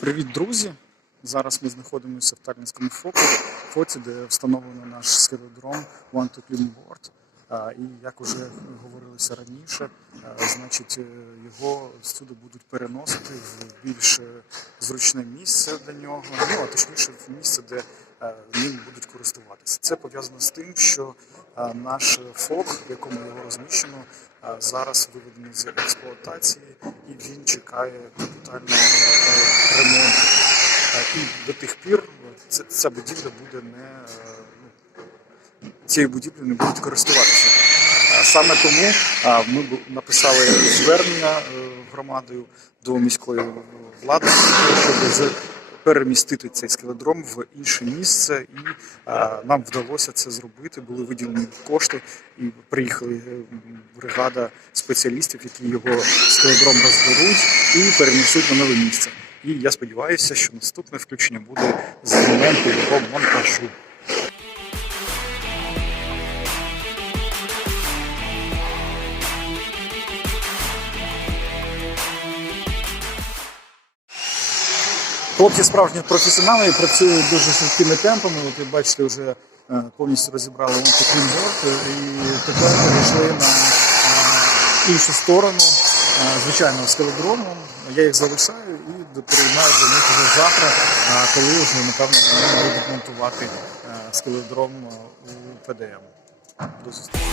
Привіт, друзі! Зараз ми знаходимося в Талінському фоку, фоці, де встановлено наш скеледром One to Clean Board. І як вже говорилося раніше, значить е, його сюди будуть переносити в більш е, зручне місце для нього, ну а точніше в місце, де е, ним будуть користуватися. Це пов'язано з тим, що наш фок, в якому його розміщено, зараз виведений з експлуатації, і він чекає капітального до тих пір ця, будівля буде не ну, цією будівлею не будуть користуватися. Саме тому ми написали звернення е, громадою до міської влади, щоб з- перемістити цей скеледром в інше місце, і нам вдалося це зробити. Були виділені кошти, і приїхали е, бригада спеціалістів, які його скелодром розберуть і перенесуть на нове місце. І я сподіваюся, що наступне включення буде з моменту його монтажу. Хлопці справжні професіонали працюють дуже швидкими темпами. От ви бачите, вже е, повністю розібрали онтоклінборд і тепер перейшли на е, іншу сторону. Е, Звичайно, скеледрому. Я їх залишаю і приймаю до них вже завтра, е, коли вже напевно вони будуть монтувати е, скеледром е, у ПДМ. До зустрічі.